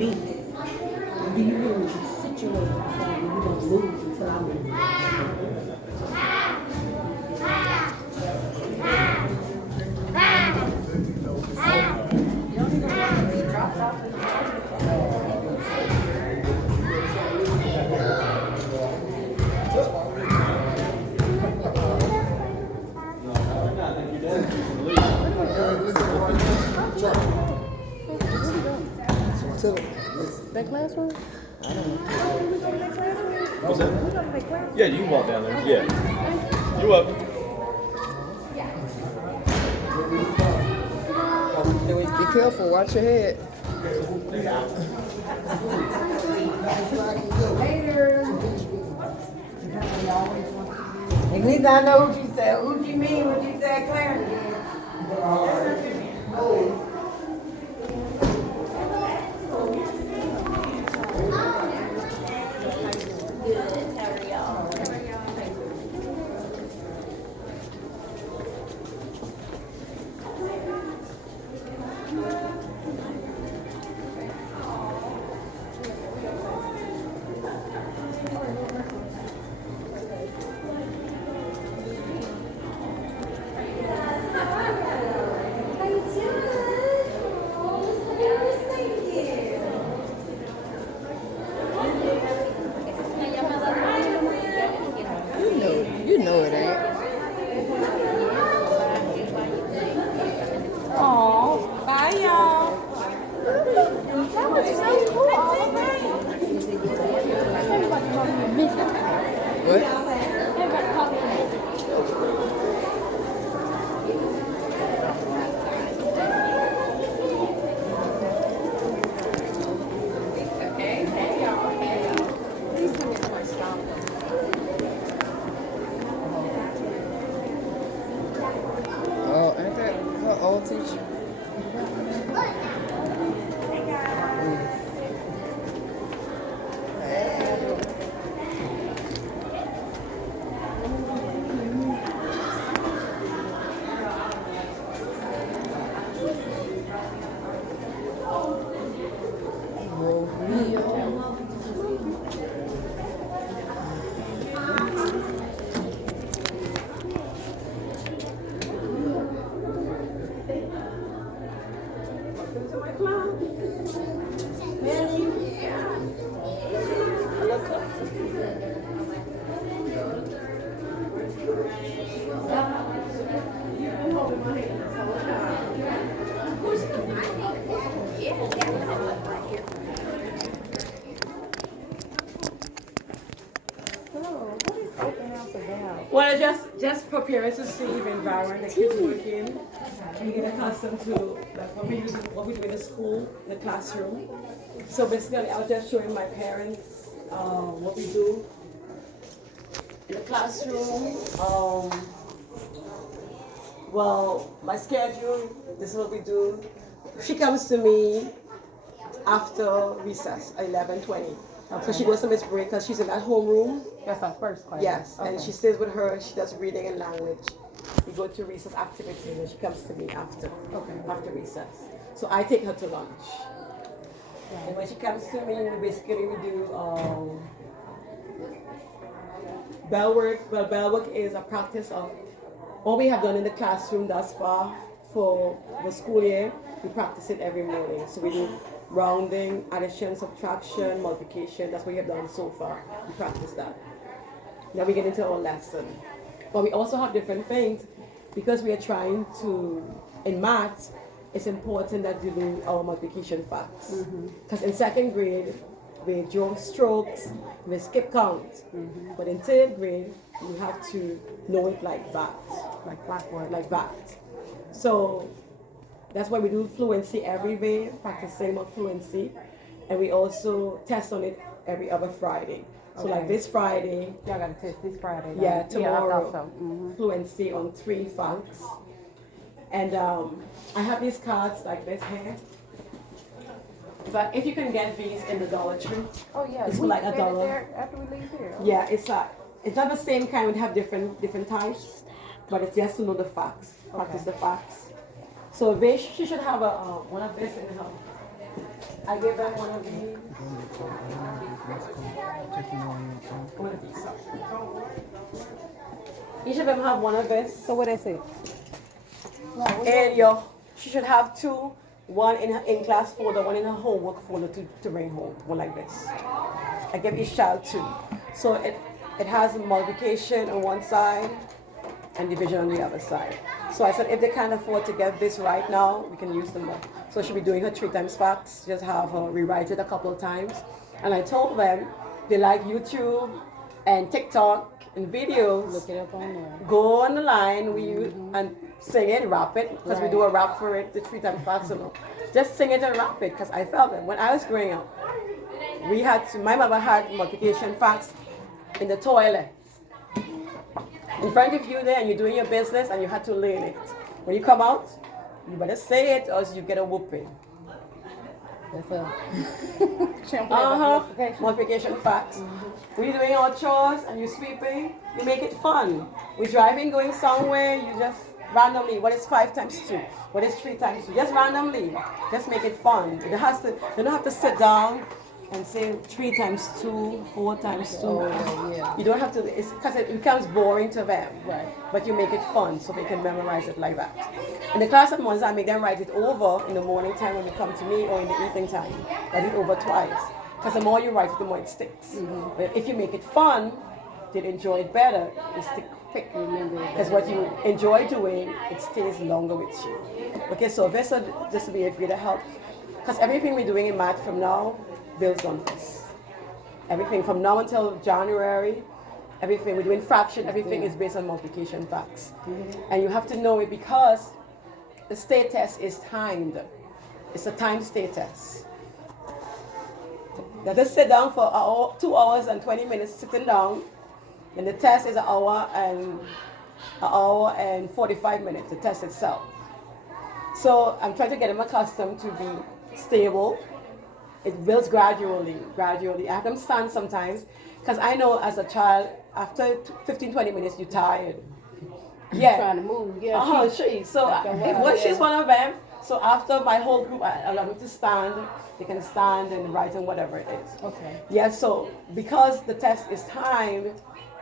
me. Do you really situate yourself and you don't lose until I move? That classroom? I don't know. What's that? Yeah, you can walk down there. Yeah. You up? Be careful, watch your head. At least I know what you said. What you mean when you said Clarence? You know it ain't. Aw, bye y'all. That was so cool. What? Oh, ain't that her old teacher? Well, just preparing to see the environment the kids work in. We get accustomed to like what we do in the school, the classroom. So basically, I was just showing my parents what we do in the classroom. Well, my schedule. This is what we do. She comes to me after recess, 11:20. Okay. So she goes to Miss Break because she's in that homeroom. That's our first class. Yes, Okay. and she stays with her. She does reading and language. We go to recess activities, and she comes to me after recess. So I take her to lunch. Yeah. And when she comes to me, basically we do bell work. Well, bell work is a practice of all we have done in the classroom thus far for the school year. We practice it every morning. So we do rounding, addition, subtraction, multiplication. That's what we have done so far. We practice that. Now we get into our lesson. But we also have different things because we are trying to, in maths, it's important that you do our multiplication facts. Because in second grade, we draw strokes, we skip count. But in third grade, you have to know it like that. Like clockwork. Like that. So that's why we do fluency every day, practicing on fluency. And we also test on it every other Friday. So like this Friday. Y'all got to test this Friday. Right? Yeah, tomorrow. Yeah, I thought so. Fluency on 3 facts. And I have these cards like this here. But if you can get these in the Dollar Tree. Oh yeah, it's like $1. After we leave here. Yeah, it's not the same kind. We have different types, but it's just to know the facts, practice the facts. So she should have one of this in her I gave them one of these. Each of them have one of this. So what they say? And she should have two. One in her in-class folder, one in her homework folder to bring home. One like this. I gave each child two. So it has multiplication on one side and division on the other side. So I said if they can't afford to get this right now, we can use them more. So she'll be doing her 3 times facts, just have her rewrite it a couple of times. And I told them they like YouTube and TikTok and videos. Look it up on there. Go on the line and sing it, rap it, because we do a rap for it, the 3 times facts. Just sing it and rap it, because I felt that when I was growing up, my mother had multiplication facts in the toilet. In front of you there, and you're doing your business, and you had to learn it. When you come out, you better say it, or else you get a whooping. That's a multiplication facts. When you're doing our chores and you're sweeping, you make it fun. We're driving, going somewhere, you just randomly, what is 5 times 2? What is 3 times 2? Just randomly, just make it fun. You don't have to sit down and say 3 times 2, 4 times 2. You don't have to, because it becomes boring to them. Right. But you make it fun so they can memorize it like that. In the class at once, I make them write it over in the morning time when they come to me, or in the evening time. Write it over twice. Because the more you write it, the more it sticks. But if you make it fun, they'll enjoy it better. It stick quick. Because what you enjoy doing, it stays longer with you. Okay, so this will be a greater help. Because everything we're doing in math from now builds on this. Everything from now until January, everything we're doing fraction, everything is based on multiplication facts. And you have to know it because the state test is timed. It's a timed state test. Let us sit down for 2 hours and 20 minutes sitting down. And the test is an hour and 45 minutes, the test itself. So I'm trying to get them accustomed to be stable. It builds gradually. I have them stand sometimes, because I know as a child, after 15, 20 minutes, you're tired. Yeah. Trying to move. Yeah. She's one of them. So after my whole group, I allow them to stand. They can stand and write and whatever it is. Okay. Yeah, so because the test is timed,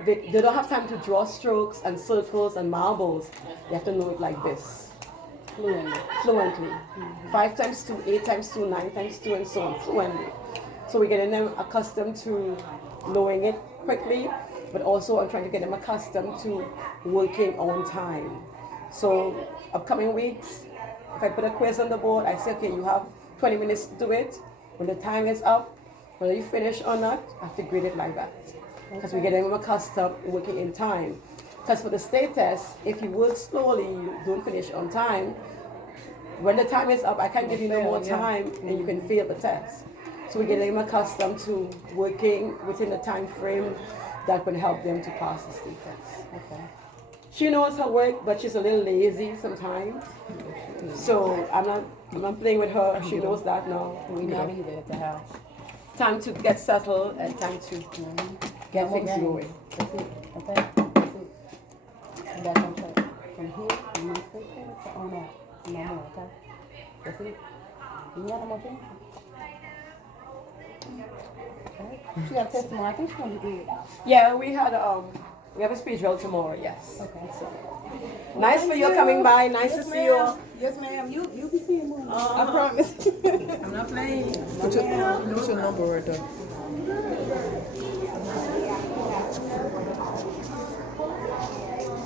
they don't have time to draw strokes and circles and marbles. You have to know it like this. Fluently. 5 times 2, 8 times 2, 9 times 2, and so on, fluently. So we're getting them accustomed to knowing it quickly, but also I'm trying to get them accustomed to working on time. So upcoming weeks, if I put a quiz on the board, I say, okay, you have 20 minutes to do it. When the time is up, whether you finish or not, I have to grade it like that. Because we're getting them accustomed to working in time. Because for the state test, if you work slowly, you don't finish on time. When the time is up, I can't give you no more time, and you can fail the test. So we're getting them accustomed to working within the time frame that would help them to pass the state test. Okay. She knows her work, but she's a little lazy sometimes. So I'm not playing with her. She knows that now. We not either at the house. Time to get settled and time to get things going. That's it. Okay. That's it. You got some touch. From here, you must stay to on out. No more, okay? That's it. You got no more things? Okay. She got a testimony. I think she's gonna be good. Yeah, we have a speech drill tomorrow. Yes. Okay. So nice for you coming by. Nice to see you. Yes, ma'am. You'll be seeing more. I promise. I'm not playing. What's your number right there?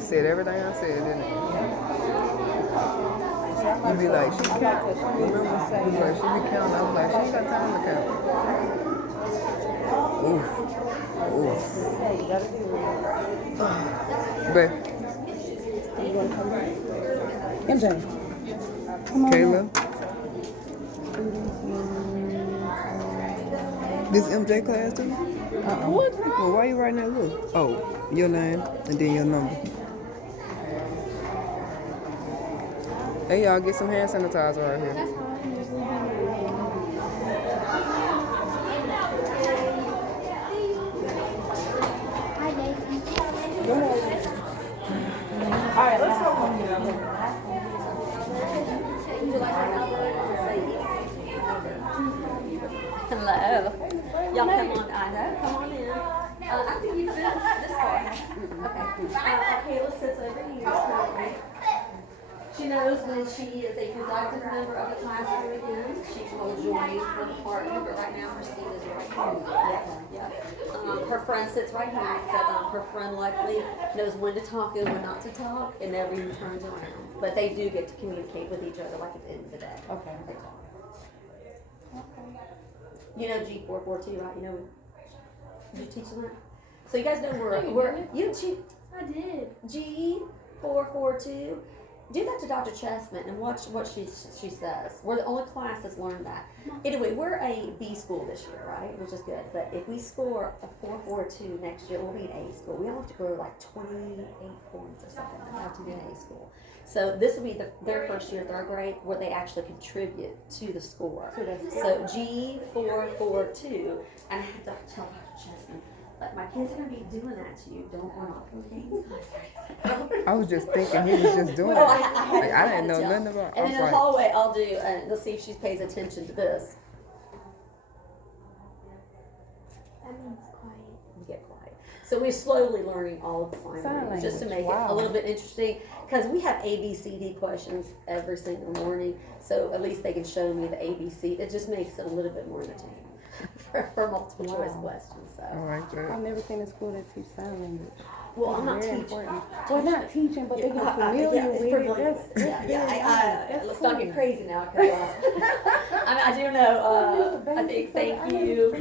Said everything I said, didn't it? You be like, she can't. Remember, you was like, she be counting. I was like, she ain't got time to count. Oof. Hey, you gotta do it. Babe. You wanna come back? MJ. Come on. Kayla. This MJ class too? What? Well, why you writing that look? Oh, your name and then your number. Hey y'all, get some hand sanitizer right here. All right, let's go home. Hello. Y'all come on. I know. Come on in. I think you've been this far. Okay. Kayla sits over here currently. She knows when she is a productive member of the classroom again. She will join her department, but right now her seat is right here. Yeah. Her friend sits right here, but her friend luckily knows when to talk and when not to talk, and never even turns around. But they do get to communicate with each other, like at the end of the day. Okay. They talk. You know G442, right? You know, did you teach them that? So you guys know you didn't teach. I did. G442. Do that to Dr. Chessman and watch what she says. We're the only class that's learned that. Anyway, we're a B school this year, right? Which is good. But if we score a 4.42 next year, we'll be an A school. We all have to grow like 28 points or something like that to be an A school. So this will be their first year, third grade, where they actually contribute to the score. So G442, and I have to tell Dr. Chessman, but my kids are going to be doing that to you. Don't run off your games. I was just thinking he was just doing it. I didn't know nothing about it. And in the hallway, I'll do, let's see if she pays attention to this. That means quiet. You get quiet. So we're slowly learning all of the sign language just to make it a little bit interesting. Because we have A, B, C, D questions every single morning. So at least they can show me the A, B, C. It just makes it a little bit more entertaining for multiple choice questions. So. All right, good. I've never seen a school that teach sign language. Well, I'm not Very teaching. important. Well, not teaching, but they get familiar with it. Let's not get crazy now. I do know, I think thank you,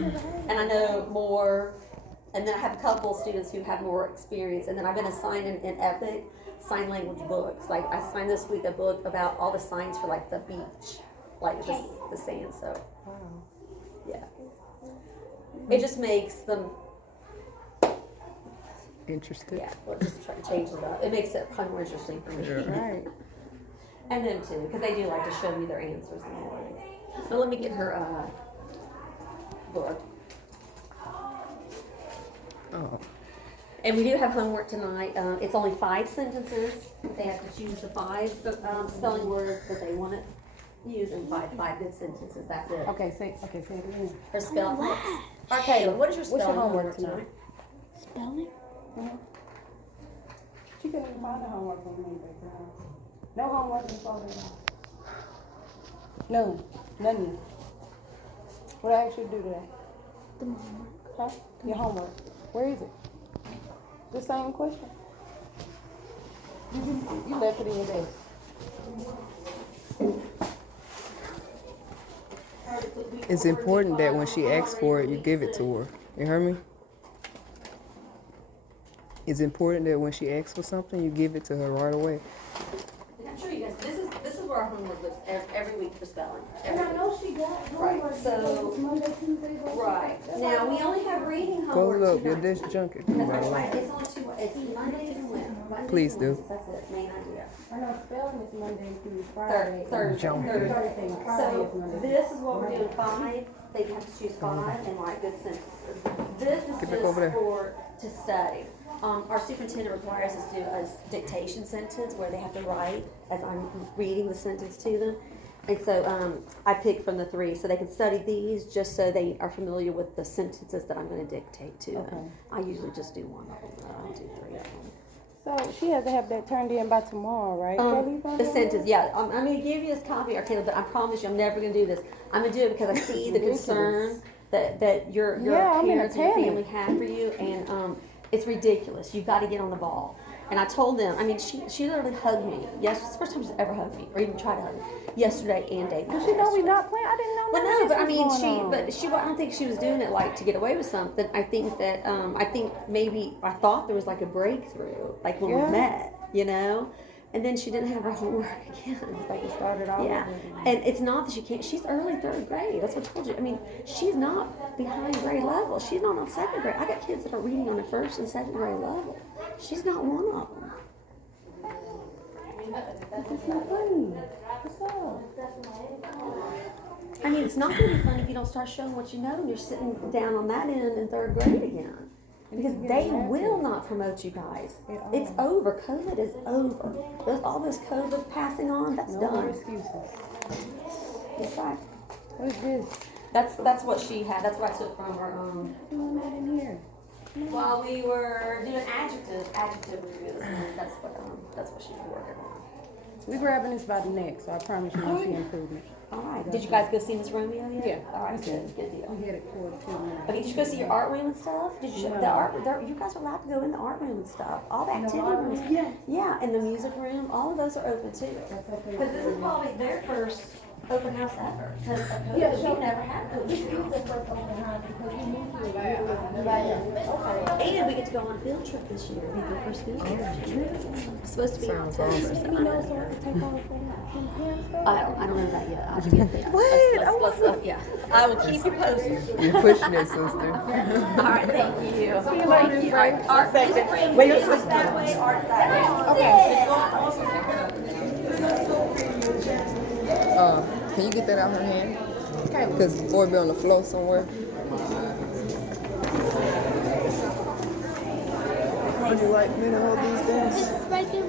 and I know more, and then I have a couple students who have more experience, and then I've been assigned in Epic sign language books. Like I signed this week a book about all the signs for like the beach, like the sand. So, yeah, it just makes them. Interested. Yeah, well, just try to change it up. It makes it probably more interesting for me. Right. And them too, because they do like to show me their answers and all that. But let me get her book. Oh. And we do have homework tonight. It's only 5 sentences. They have to choose the 5 spelling words that they want to use in 5 good sentences. That's it. Okay, say it again. Her spell. Okay, what is your spelling What's your homework homework tonight? Spelling? She couldn't even find the homework on me. No homework in Florida. None yet. What I asked you to do today? The homework. Huh? Your homework. Where is it? The same question. You left it in your desk. It's important that when she asks for it, you give it to her. You heard me? It's important that when she asks for something, you give it to her right away. I'm sure you guys, this is where our homework lives every week for spelling. And I know she got homework. Right, so, Monday, Tuesday, Wednesday. right. Now, we only have reading Go homework look, your tonight. dish junky. That's right, it's only 2, it's Mondays and Wednesdays. Please do. That's it, main idea. I know spelling is Monday through Friday. Thursday. Jump. Thursday and Friday So, is Monday. this is what we're doing, 5, they have to choose 5 and write good sentences. This is Get back over there. to study. Our superintendent requires us to do a dictation sentence where they have to write as I'm reading the sentence to them. And so I picked from the 3 so they can study these just so they are familiar with the sentences that I'm going to dictate to them. I usually just do 1 of them, I don't do 3 of them. So she has to have that turned in by tomorrow, right? The sentence, yeah. I'm going to give you this copy, Arcana, but I promise you I'm never going to do this. I'm going to do it because I see the concern that your parents and your family have for you, and it's ridiculous. You've got to get on the ball. And I told them, I mean, she literally hugged me. Yes, it's the first time she's ever hugged me, or even tried to hug me. Yesterday and day before. Does she know we're not playing? I didn't know. Well, none no, of but I this mean, was going on. I don't think she was doing it like to get away with something. I think that, I maybe I thought there was like a breakthrough, like when we met, you know? And then she didn't have her homework again. Like it started all Yeah, over. and it's not that she can't. She's early 3rd grade. That's what I told you. I mean, she's not behind grade level. She's not on 2nd grade. I got kids that are reading on the 1st and 2nd grade level. She's not one of them. It's not funny. What's up? I mean, it's not going to be fun if you don't start showing what you know and you're sitting down on that end in 3rd grade again. Because they will not promote you guys. It's over. COVID is over. All this COVID passing on, that's No done. more excuses. That's right. What is this? That's what she had. That's what I took from her. Doing that in here. While we were doing adjective reviews, and that's what she was working on. We grabbing this by the neck, so I promise you you'll see improvement. All right. Did you guys go see Miss Romeo yet? Yeah. All right. Good deal. We had it for 2 minutes. Okay, did you go see your art room and stuff? Did you? The art. You guys are allowed to go in the art room and stuff. All the activity rooms. Yeah. Yeah, and the music room. All of those are open too. Because this is probably their first open house ever. Because we've never had an open house. And we get to go on a field trip this year. It'll be the first field trip. It's supposed to be Sounds I don't know that yet. I'll have to get that. Let's, yeah. I will keep you posted. You're pushing it, sister. All right, thank you. Thank you. All right, art music room. Wait, that way, art that way. Okay. Can you get that out her hand? Because or be on the floor somewhere. Would you like me to hold these things? Right there.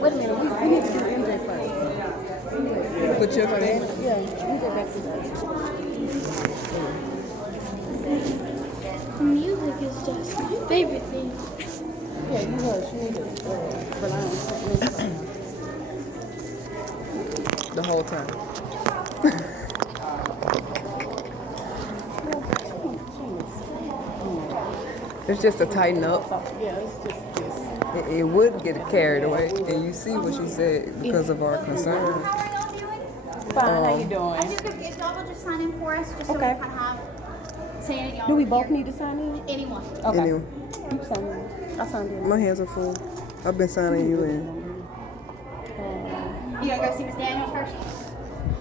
Wait a minute, we need to do MJ first. Put your hand. Yeah, MJ back to that. Music is just my favorite thing. Yeah, you heard, she needed to rely on The whole time. It's just to tighten up. Yeah, it's just this. It would get carried away. And you see what she said because of our concern. Fine, how you I doing? think if y'all will just sign in for us, just so Okay. we kind of have saying it y'all. Do we both need to sign in? Anyone. Okay. Anyway, You sign in. I signed in. my hands are full. I've been signing you in. You gonna go see Miss Daniels first?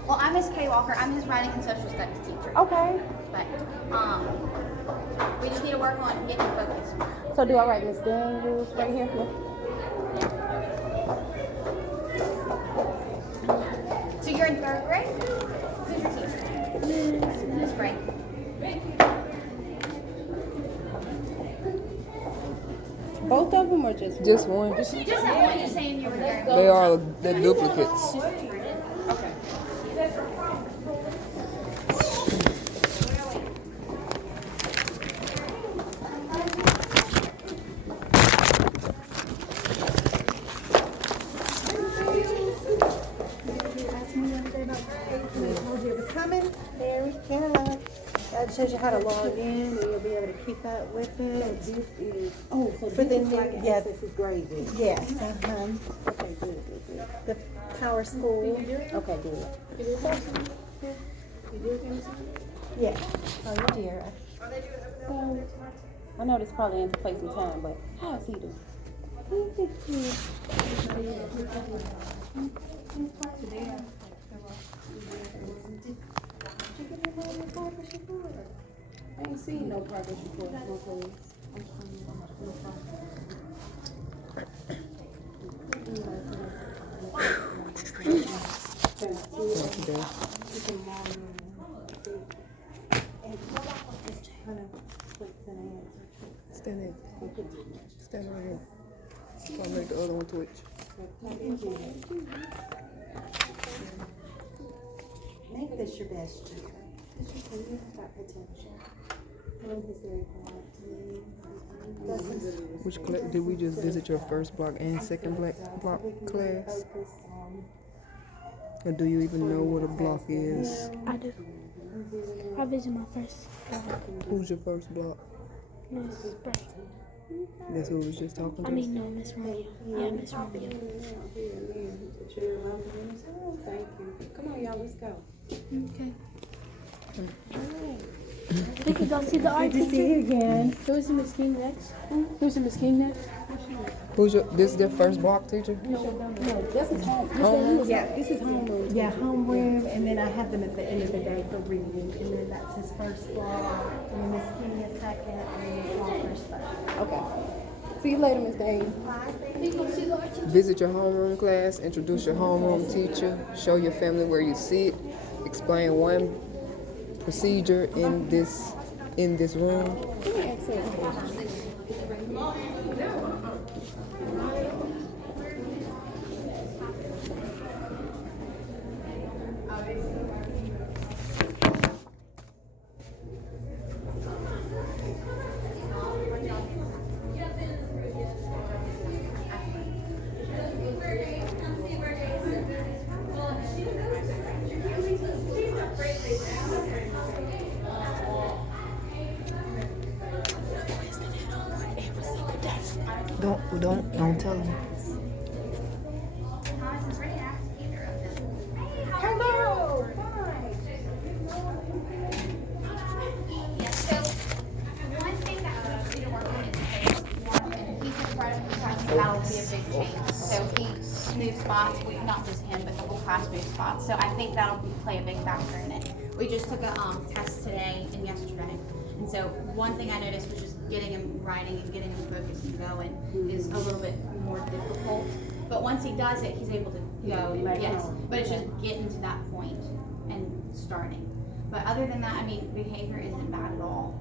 Well, I'm Miss Kay Walker. I'm his writing and social studies teacher. Okay. But we just need to work on getting focused. So do I write Miss Daniels right here? So you're in 3rd grade? Who's your teacher? Miss Bray. Both of them or just Just one. Just that one. Just saying you were there. They are the duplicates. Okay. There we go. That shows you how to log in, and you'll be able to keep up with it. This is, oh, so For this the is like new, an yeah, SS grading. yes, Okay, good. the Power School. Okay, good. Yeah. Oh, you dear. So, I know this probably ain't the place and time, but how is he doing? I ain't seen no progress report. No place. Stand there. Stand right here. I'll make the other one twitch. Make this your best year. Got potential. He's very quiet to me. Which class did we just visit your first block and second block class? Or do you even know what a block is? I do. I visit my first block. Who's your first block? Miss Bray. That's who was just talking to. I mean, no, Miss Romeo. Yeah, Miss Romeo. Thank you. Come on, y'all, let's go. Okay. We could go see the art Good to see teacher. you again. Who's Miss King next? Who's Miss King next? Who's your? This is their first block teacher? No, this is home. Yeah, This is homeroom. yeah, homeroom, and then I have them at the end of the day for reading, and then that's his first block, and then Miss King is second, and then Miss Walker's third. Okay. See you later, Miss Dane. We go see the art teacher. Visit your homeroom class, introduce your homeroom teacher, show your family where you sit, explain one procedure in this room. Let me ask you a question. Don't tell him. Thomas is ready to ask either of them. Hello. Yeah, so one thing that we need to work on is he said that'll be a big change. So he moved spots, not just him, but the whole class moved spots. So I think that'll play a big factor in it. We just took a test today and yesterday. And so one thing I noticed was just getting him writing and getting him focused and going is a little bit more difficult. But once he does it, he's able to go. Yes, but it's just getting to that point and starting. But other than that, I mean, behavior isn't bad at all.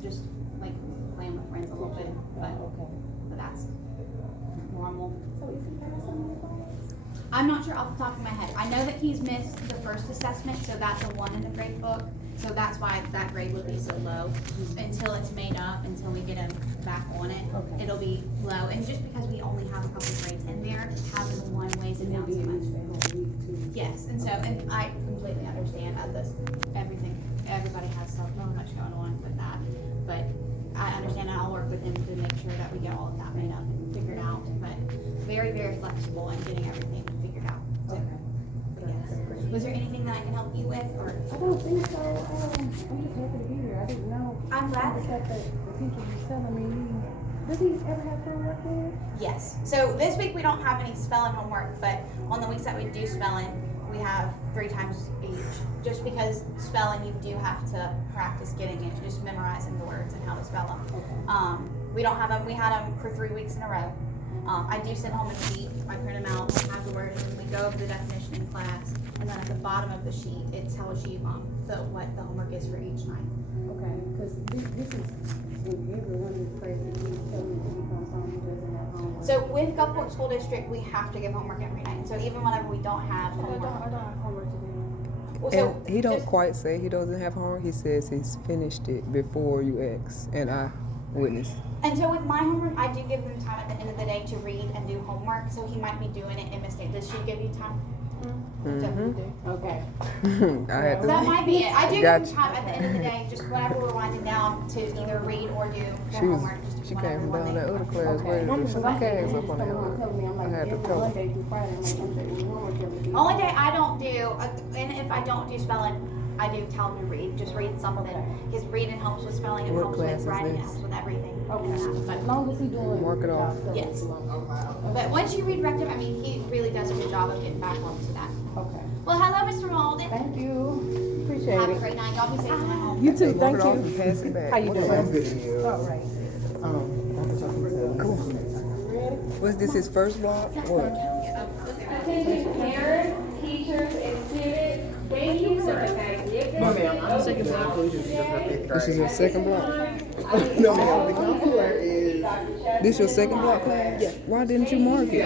Just like playing with friends a little bit, but that's normal. So is he passing? I'm not sure off the top of my head. I know that he's missed the first assessment, so that's a 1 in the grade book. So that's why that grade would be so low. Until it's made up, until we get him back on it, it'll be low. And just because we only have a couple grades in there, having one weighs it down so much. Yes, and so, and I completely understand that everybody has so much going on with that. But I understand, and I'll work with him to make sure that we get all of that made up and figured out. But very, very flexible in getting everything figured out. So, yes. Was there anything that I can help you with, or? I don't think so. I'm just happy to be here. I didn't know. I'm glad. The fact that the teacher was telling me, does he ever have homework here? Yes. So this week we don't have any spelling homework, but on the weeks that we do spelling, we have 3 times each. Just because spelling, you do have to practice getting it, just memorizing the words and how to spell them. We don't have them. We had them for 3 weeks in a row. I do send home a sheet. I print them out. We have the word, and we go over the definition in class. And then at the bottom of the sheet, it tells you what the homework is for each night. Okay, because this is when everyone is crazy. He's telling me he comes home, he doesn't have homework. So with Gulfport School District, we have to give homework every night. So even whenever we don't have I homework. don't have homework to do. Well, so And he don't just- quite say he doesn't have homework. He says he's finished it before you ask, and I witnessed. And so with my homework, I do give them time at the end of the day to read and do homework. So he might be doing it in mistake. Does she give you time? Okay. I had So that to. might be it. I do give Gotcha. them time at the end of the day, just whenever we're winding down, to either read or do their homework. Just She whenever came one down they- that other class ready to do some cags up on that one. Telling me, I'm like, I had to every tell her. Monday through Friday, I'm like, I'm taking homework every day. Only day I don't do, and if I don't do spelling, I do tell them to read. Just read something. Because reading helps with spelling, it What helps class with is writing, it this? helps with everything. As long as he's doing. Mark it off. Yes. But once you read rectum, I mean, he really does a good job of getting back onto that. Okay. Well, hello, Mr. Malden. Thank you. Appreciate Have a it. great night. Y'all be safe and at home. You too. Mark Thank it off you. and pass it back. How you doing? All right. Was this his first vlog? What? Attention parents, teachers, and students, thank you for This is your second block? No, ma'am, the counselor is. This your second block class? Yeah. Why didn't you mark it?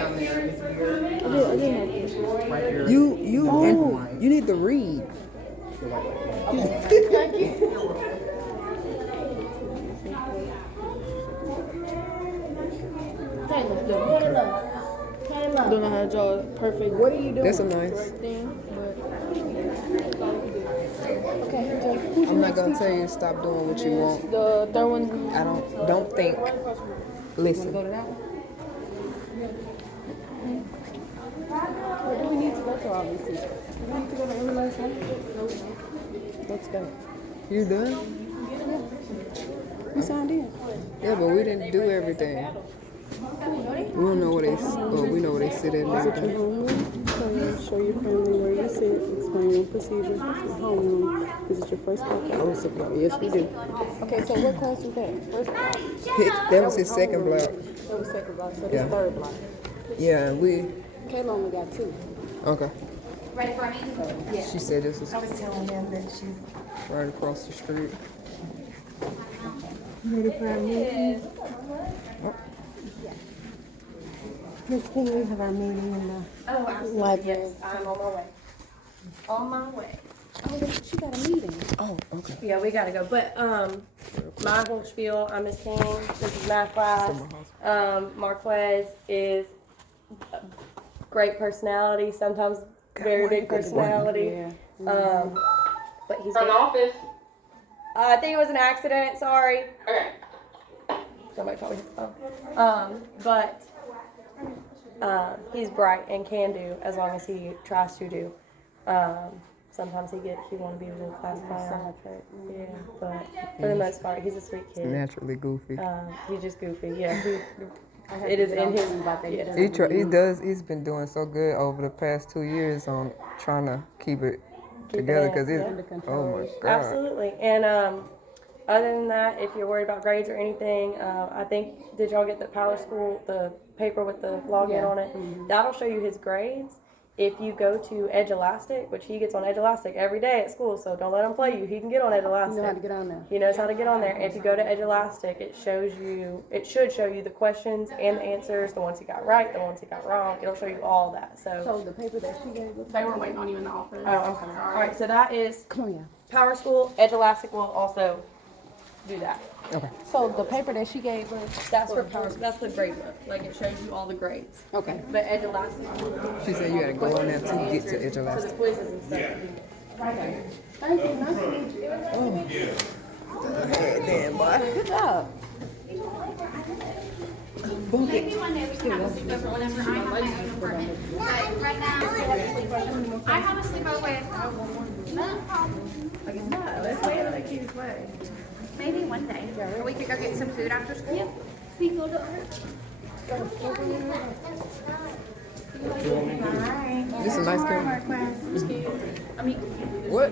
You need to read. Don't know how to draw a perfect. What are you doing? That's a nice. Okay. I'm not gonna tell you to stop doing what you want. The third one. I don't think. Listen. Go to that one. Where do we need to go to all these things? Do we need to go to every last one? Let's go. You done? You signed in. Yeah, but we didn't do everything. We don't know where they. Oh, we know where they sit at and everything. Homeroom. Show your family where you sit. Explain your procedures. Homeroom. Is it your first class? Yes, we do. Okay, so what class is that? First block? That was his second block. That was second block, so this Yeah. third block. Yeah, and we. Kayla only got 2. Okay. Ready for a meeting? She said this was I was telling them that she's right across the street. ready for our meeting. Miss King, we have our meeting in the Oh, absolutely. library. Yes, I'm on my way. On my way. Oh, she got a meeting. Oh, okay. Yeah, we gotta go. But my whole spiel, I'm Miss King. This is math class. Marquez is a great personality, sometimes very big personality. But he's From the office. I think it was an accident, sorry. Okay. Somebody probably hit the phone. But he's bright and can do as long as he tries to do. Sometimes he want to be a little class clown. Yeah, but for the most part, he's a sweet kid. Naturally goofy. He's just goofy. Yeah, it is in his. Yeah. He's been doing so good over the past 2 years on trying to keep it together because oh my God. Absolutely. And other than that, if you're worried about grades or anything, I think, did y'all get the Power School, the paper with the login on it? Mm-hmm. That'll show you his grades. If you go to Edge Elastic, which he gets on Edge Elastic every day at school, so don't let him play you. He can get on Edge Elastic. You know how to get on there. He knows how to get on there. If you go to Edge Elastic, it should show you the questions and the answers, the ones he got right, the ones he got wrong. It'll show you all that. So the paper that she gave us, they were waiting on you in the office. Oh, okay. All right, so that is come on, yeah. Power School. Edge Elastic will also do that. Okay. So the paper that she gave us, That's for Power School. That's the grade book. Like, it shows you all the grades. okay. But Edge Elastic. She said you had to go on there to get to Edge For the Elastic. quizzes and stuff. Okay. Thank you. Nice to meet you. Damn, boy. Good job. Maybe one day we can have a sleepover whenever I have my own apartment. But right now, I have a sleepover with no problem. Let's wait until the kids play. Maybe one day. Or we could go get some food after school. We go to art. This is a nice camera. I mean, What?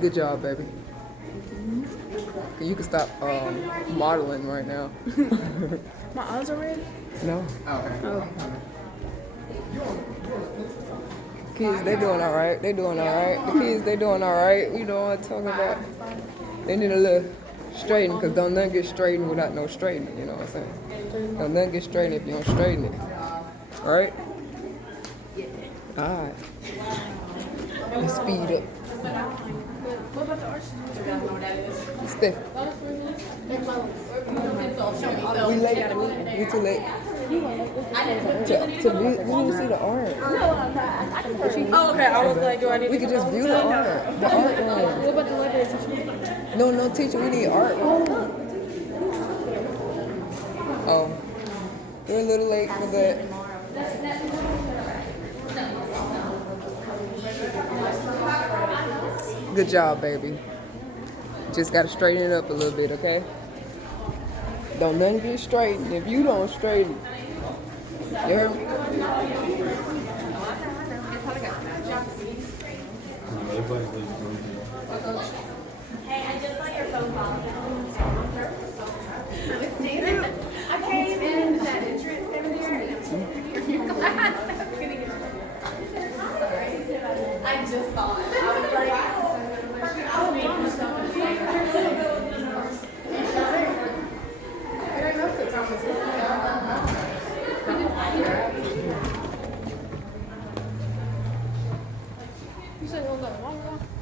Good job, baby. You can stop modeling right now. My eyes are red? No. Oh. Kids, they doing all right. They doing all right. The kids, they doing all right. You know what I'm talking about? They need a little straighten because don't nothing get straightened without no straightening. You know what I'm saying? Don't nothing get straightened if you don't straighten it. All right? All right. Let's speed up. What about the arch? Steph. We late. We too late. To view, we need to see the art. Oh, okay. I was like, do I need We to could just view the art. The art room. What about the library teacher? No, teacher, we need art. Oh. We're a little late for that. Good job, baby. Just gotta straighten it up a little bit, okay? Don't nothing get straightened if you don't straighten. You heard me? Hey, I just saw your phone call. I came in that entrance over there. Your class. I just saw it. I was like,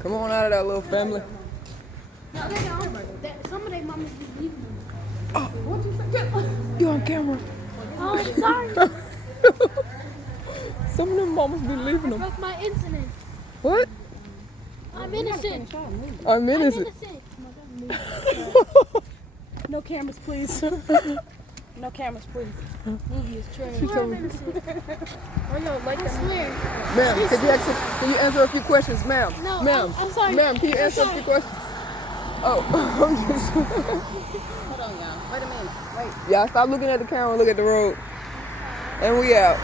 Come on out of that little family. No, they don't. Some of their mamas be leaving them. Oh, What you say? you on camera. Oh, sorry. Some of them mamas be leaving them. Broke my incident. What? I'm innocent. I'm innocent. No cameras, please. No cameras, please. Movie is trash. I'm innocent. I know, like I swear. Ma'am, can you answer a few questions, ma'am? No, ma'am. I'm sorry. Ma'am, can you answer a few questions? Oh, I'm just. Hold on, y'all. Wait a minute. Wait. Y'all stop looking at the camera, look at the road. And we out.